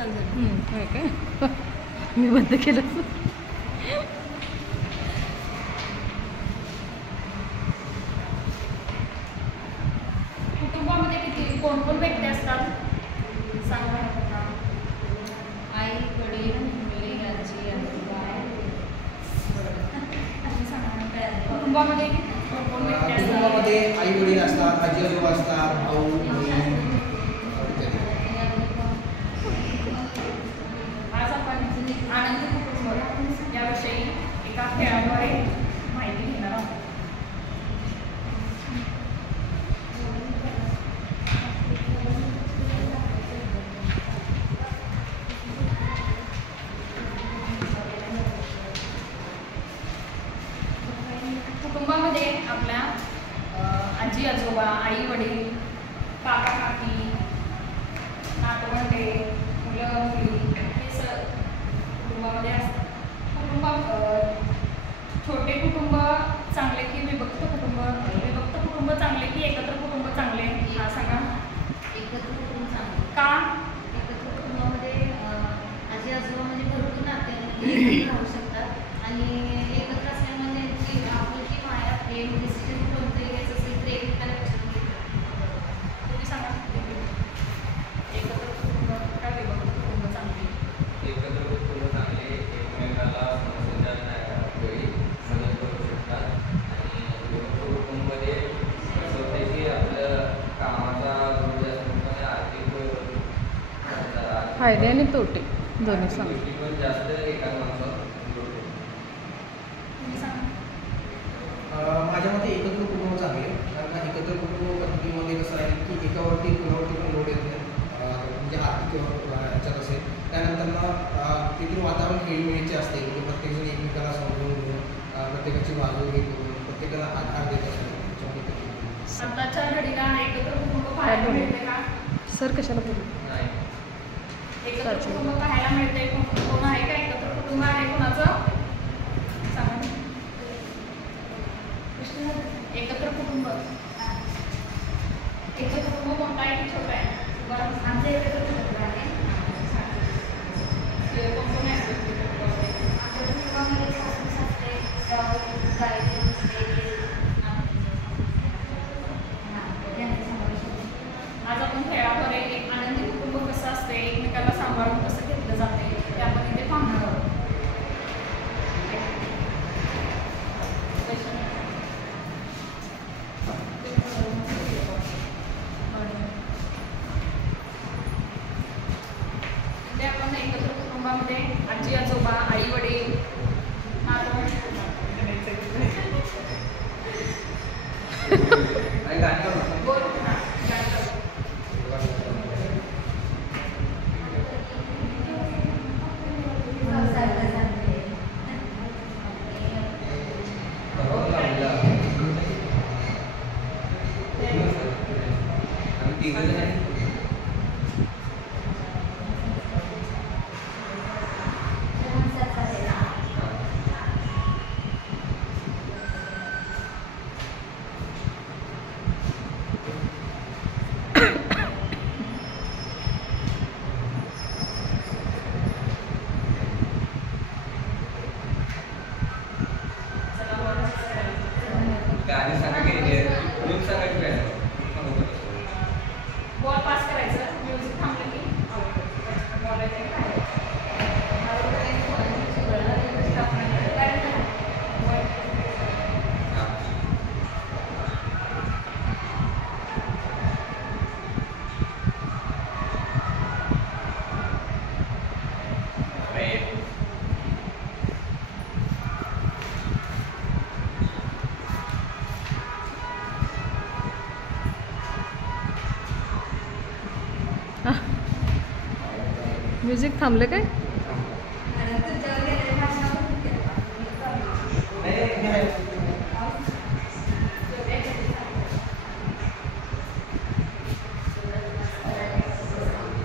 चालू झालं. होय काय मी बंद केलं. कुटुंबामध्ये किती कोण कोण व्यक्ती असतात सांगा. आई वडील मुले आजी आजोबा. कुटुंबामध्ये कोण कोण व्यक्ती असतात. कुटुंबामध्ये आई वडील असतात, आजी आजोबा असतात, भाऊ बहीण. आज आपण आनंदी कुटुंब याविषयी एका खेळाद्वारे माहिती घेणार आहोत. कुटुंबामध्ये आपल्या आजी आजोबा, आई वडील, काका काकी, नातवंडे, मुलं मुली हे कुटुंबामध्ये असतात. छोटे कुटुंब चांगले की विभक्त कुटुंब. विभक्त कुटुंब चांगले की एकत्र कुटुंब चांगले हा सांगा. एकत्र कुटुंब चांगलं. का? एकत्र कुटुंबामध्ये आजी आजोबा म्हणजे भरपूर नाते एकत्र राहू शकतात आणि एकत्र असल्यामुळे जी आपुलकी माया प्रेम डिसिजन कोणतंही घ्यायचं असेल तर एकमेकाला विचारून घेतात. तुम्ही सांगा. एकत्र कुटुंब का विभक्त कुटुंब चांगले? एकत्र कुटुंब चांगले, एकमेकाला समस्या वेळी मदत करू शकतात. आणि विभक्त कुटुंबामध्ये कसं होते की आपलं कामाचा लोड जास्त असल्यामुळे आर्थिक फायदे आणि तोटे दोन्ही सांग. गोष्टीवर जास्त एका माणसावर लोड होतो. तुम्ही सांगा. माझ्या मते एकत्र कुटुंब चांगले, कारण एकत्र कुटुंब पद्धतीमध्ये कसं आहे की एकावरती कुणावरती पण लोड येत नाही. म्हणजे आर्थिक ह्याच्यात असेल त्यानंतर तिथून वातावरण खेळीमेळीचे असते. म्हणजे प्रत्येकजण एकमेकाला समजून घेऊन प्रत्येकाची बाजू हे करून प्रत्येकाला आधार देत असतो. आताच्या घडीला एकत्र कुटुंब पाहायला मिळते का? सर कशाला बोलू? नाही. एकत्र कुटुंब पाहायला मिळते. कोण आहे का एकत्र कुटुंब आहे कोणाचं सांगा. एकत्र कुटुंब मोठा आहे की छोटा आहे? आमच्या एकत्र कुटुंब आहे. कोण कोण आहे? आमच्या कुटुंबामध्ये सासू सासरे जाऊ गायडन्स यांचा समावेश होतो. आज आपण खेळाद्वारे एक आनंदी कुटुंब कसं असते, एकमेकाला सांभाळून कसं घेतलं जाते ते आपण इथे पाहणार आहोत. इथे आपण एकत्र कुटुंबामध्ये आजी आजोबा, आई वडील, बोल ना. बॉल पास करायचं, म्युझिक थांबलं की बोलायचं काय. म्युझिक थांबलं काय?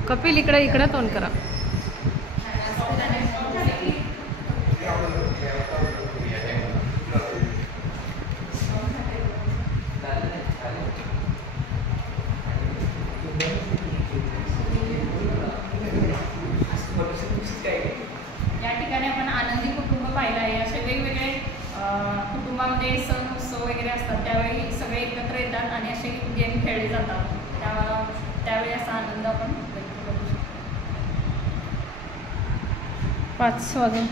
कपिल इकडं तोंड करा. असतात त्यावेळी सगळे एकत्र येतात आणि असे गेम खेळले जातात. त्यावेळी असा आनंद आपण व्यक्त करू शकतो. 5 वाजून